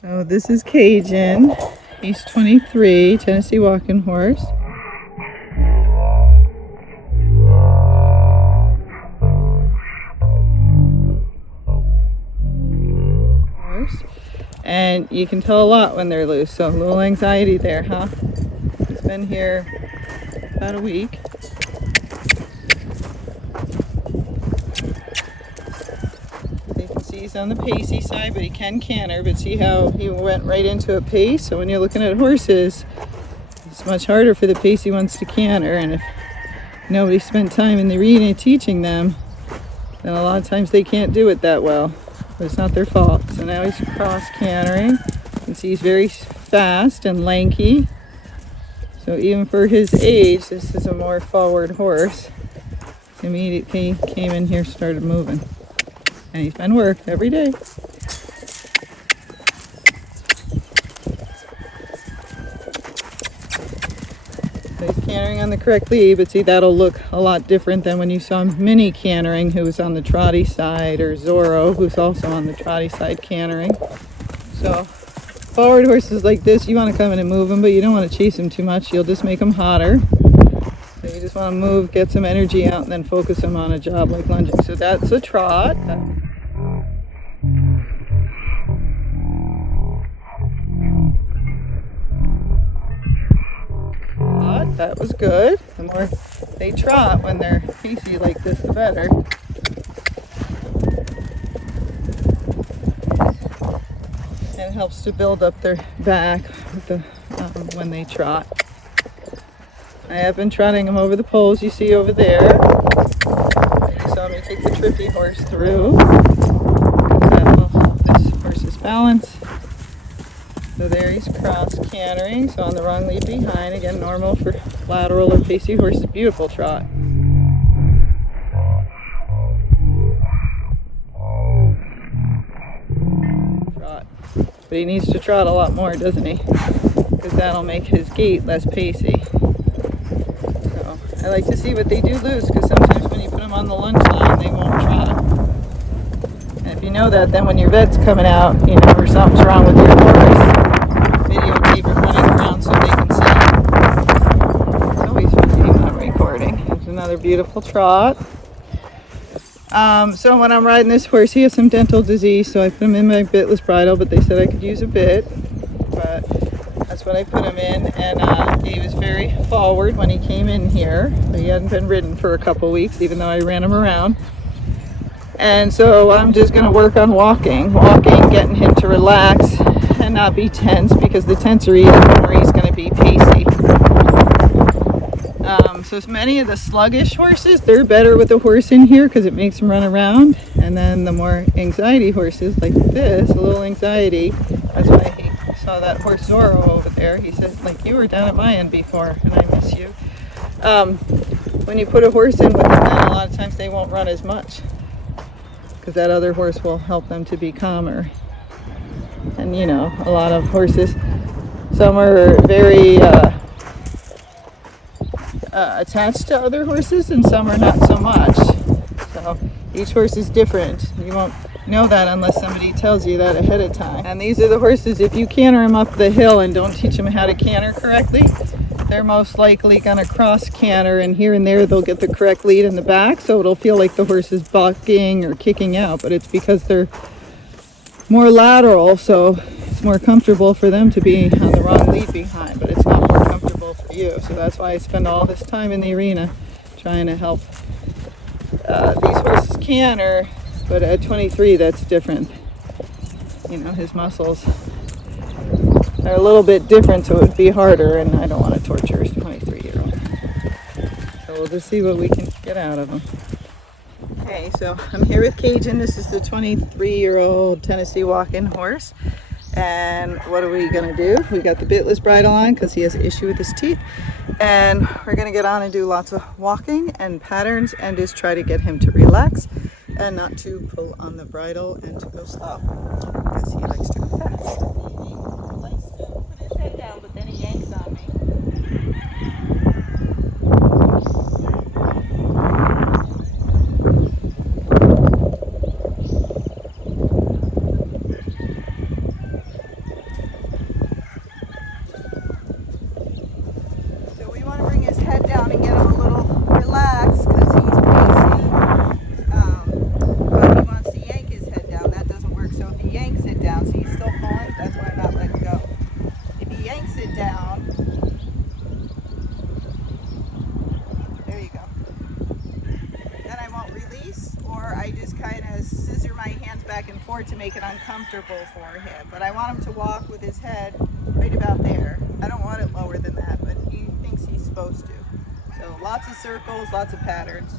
So this is Cajun. He's 23, Tennessee walking horse. And you can tell a lot when they're loose, so a little anxiety there, huh? He's been here about a week. You can see he's on the Pacey side, but he can canter. But see how he went right into a pace? So when you're looking at horses, it's much harder for the Pacey ones to canter. And if nobody spent time in the arena teaching them, then a lot of times they can't do it that well. But it's not their fault. So now he's cross cantering. You can see he's very fast and lanky. So even for his age, this is a more forward horse. Immediately came in here, started moving. And he's been worked every day. So he's cantering on the correct lead, but see, that'll look a lot different than when you saw Minnie cantering, who was on the trotty side, or Zorro, who's also on the trotty side cantering. So forward horses like this, you want to come in and move them, but you don't want to chase them too much. You'll just make them hotter. So you just want to move, get some energy out, and then focus them on a job like lunging. So that's a trot. That was good. The more they trot when they're pacey like this, the better. And it helps to build up their back with the, when they trot. I have been trotting them over the poles you see over there. You saw me take the trippy horse through. That will help this horse's balance. So there he's cross cantering, so on the wrong lead behind. Again, normal for lateral or pacey horses. Beautiful trot. Trot. But he needs to trot a lot more, doesn't he? Because that'll make his gait less pacey. So I like to see what they do lose, because sometimes when you put them on the lunge line, they won't trot. And if you know that, then when your vet's coming out, you know, or something's wrong with your horse, videotape it running around so they can see. It's always fun when I'm recording. There's another beautiful trot. So when I'm riding this horse, he has some dental disease, so I put him in my bitless bridle, but they said I could use a bit. But that's what I put him in, and he was very forward when he came in here. He hadn't been ridden for a couple weeks, even though I ran him around. And so I'm just going to work on walking, getting him to relax and not be tense, because the tenser he is, the more he's going to be pacey. So many of the sluggish horses, they're better with a horse in here because it makes them run around. And then the more anxiety horses like this, a little anxiety, that's why he saw that horse Zorro over there. He said, like, you were down at my end before and I miss you. When you put a horse in with them, then a lot of times they won't run as much, because that other horse will help them to be calmer. And you know, a lot of horses, some are very attached to other horses and some are not so much. So each horse is different. You won't know that unless somebody tells you that ahead of time. And these are the horses, if you canter them up the hill and don't teach them how to canter correctly, they're most likely going to cross canter, and here and there they'll get the correct lead in the back, so it'll feel like the horse is bucking or kicking out, but it's because they're more lateral, so it's more comfortable for them to be on the wrong lead behind, but it's not more comfortable for you. So that's why I spend all this time in the arena trying to help these horses canter, but at 23 that's different. You know, his muscles are a little bit different, so it would be harder, and I don't want to torture his 23-year-old. So we'll just see what we can get out of him. Okay, so I'm here with Cajun. This is the 23-year-old Tennessee walk-in horse. And what are we going to do? We got the bitless bridle on because he has an issue with his teeth. And we're going to get on and do lots of walking and patterns and just try to get him to relax and not to pull on the bridle and to go slow, because he likes to go fast. He likes to put his head down, but then he yanks on me. back and forth to make it uncomfortable for him. But I want him to walk with his head right about there. I don't want it lower than that, but he thinks he's supposed to. So lots of circles, lots of patterns.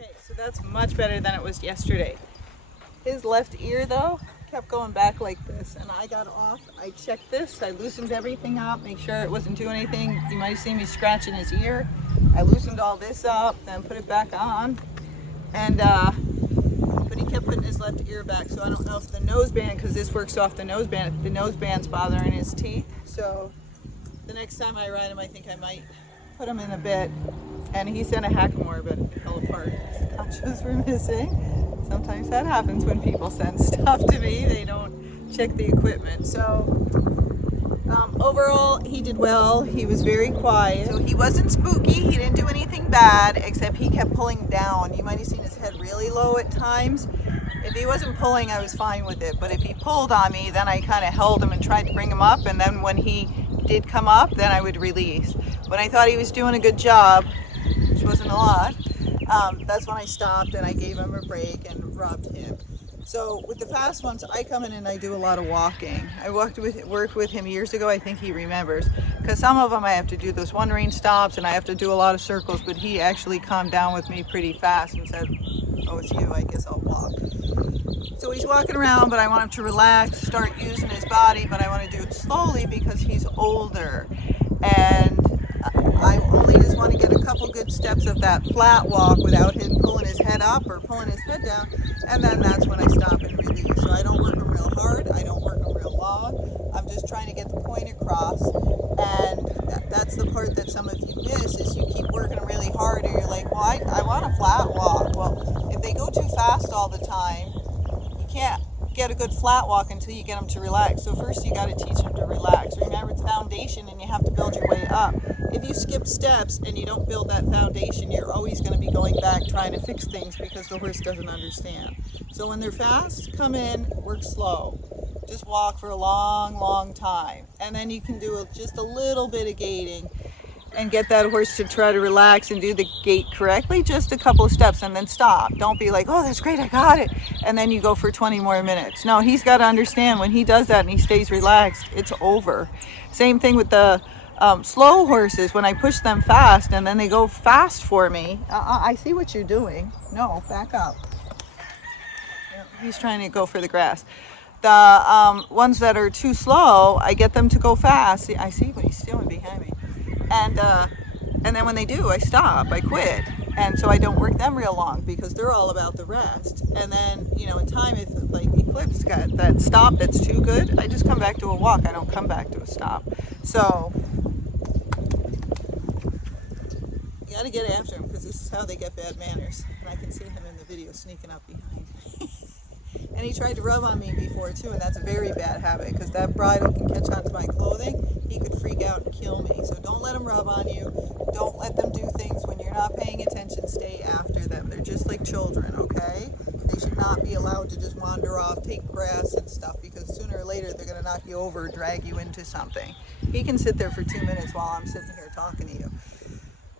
Okay, so that's much better than it was yesterday. His left ear though kept going back like this, and I got off, I checked this, I loosened everything up, make sure it wasn't doing anything. You might have seen me scratching his ear. I loosened all this up, then put it back on, and but he kept putting his left ear back, so I don't know if the noseband, because this works off the noseband, the noseband's bothering his teeth. So the next time I ride him, I think I might put him in a bit. And he sent a hackamore, but it fell apart. The conchos were missing. Sometimes that happens when people send stuff to me. They don't check the equipment. So overall, he did well. He was very quiet. So he wasn't spooky. He didn't do anything bad, except he kept pulling down. You might have seen his head really low at times. If he wasn't pulling, I was fine with it. But if he pulled on me, then I kind of held him and tried to bring him up. And then when he did come up, then I would release. When I thought he was doing a good job, which wasn't a lot, that's when I stopped and I gave him a break and rubbed him. So with the fast ones, I come in and I do a lot of walking. I worked with him years ago. I think he remembers, because some of them I have to do those one range stops and I have to do a lot of circles, but he actually calmed down with me pretty fast and said, oh, it's you, I guess I'll walk. So he's walking around, but I want him to relax, start using his body, but I want to do it slowly because he's older. And I only just want to get a couple good steps of that flat walk without him pulling his head up or pulling his head down, and then that's when I stop and release. So I don't work him real hard, I don't work him real long, I'm just trying to get the point across. And that's the part that some of you miss, is you keep working them really hard and you're like, well, I want a flat walk. Well, if they go too fast all the time, you can't get a good flat walk until you get them to relax. So first you got to teach them to relax. Remember, it's foundation and you have to build your way up. If you skip steps and you don't build that foundation, you're always going to be going back trying to fix things because the horse doesn't understand. So when they're fast, come in, work slow. Just walk for a long, long time. And then you can do just a little bit of gaiting and get that horse to try to relax and do the gait correctly, just a couple of steps, and then stop. Don't be like, oh, that's great, I got it, and then you go for 20 more minutes. No, he's got to understand when he does that and he stays relaxed, it's over. Same thing with the slow horses. When I push them fast and then they go fast for me, I see what you're doing. No, back up. He's trying to go for the grass. The ones that are too slow, I get them to go fast. See, I see what he's doing behind me. And then when they do, I stop, I quit. And so I don't work them real long because they're all about the rest. And then, you know, in time, if like Eclipse got that stop that's too good, I just come back to a walk. I don't come back to a stop. So you got to get after him because this is how they get bad manners. And I can see him in the video sneaking up behind me. And he tried to rub on me before too, and that's a very bad habit because that bridle can catch onto my clothing. He could freak out and kill me. So don't let them rub on you. Don't let them do things when you're not paying attention. Stay after them. They're just like children, okay? They should not be allowed to just wander off, take grass and stuff, because sooner or later they're going to knock you over, drag you into something. He can sit there for 2 minutes while I'm sitting here talking to you.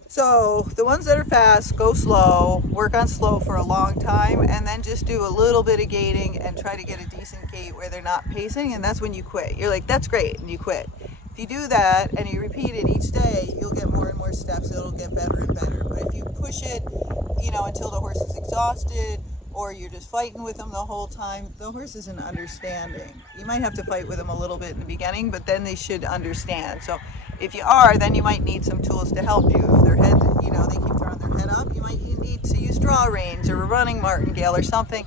So the ones that are fast, go slow, work on slow for a long time, and then just do a little bit of gaiting and try to get a decent gait where they're not pacing, and that's when you quit. You're like, that's great, and you quit. If you do that and you repeat it each day, you'll get more and more steps. It'll get better and better. But if you push it, you know, until the horse is exhausted, or you're just fighting with them the whole time, the horse isn't understanding. You might have to fight with them a little bit in the beginning, but then they should understand. So if you are, then you might need some tools to help you. If their head, you know, they keep throwing their head up, you might need to use draw reins or a running martingale or something.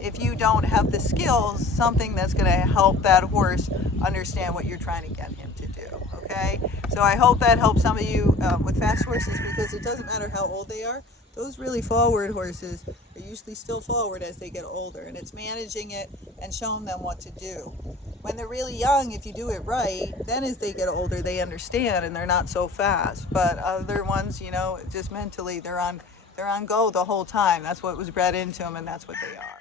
If you don't have the skills, something that's going to help that horse understand what you're trying to get him to do, okay? So I hope that helps some of you with fast horses, because it doesn't matter how old they are. Those really forward horses are usually still forward as they get older, and it's managing it and showing them what to do. When they're really young, if you do it right, then as they get older, they understand and they're not so fast. But other ones, you know, just mentally, they're on go the whole time. That's what was bred into them, and that's what they are.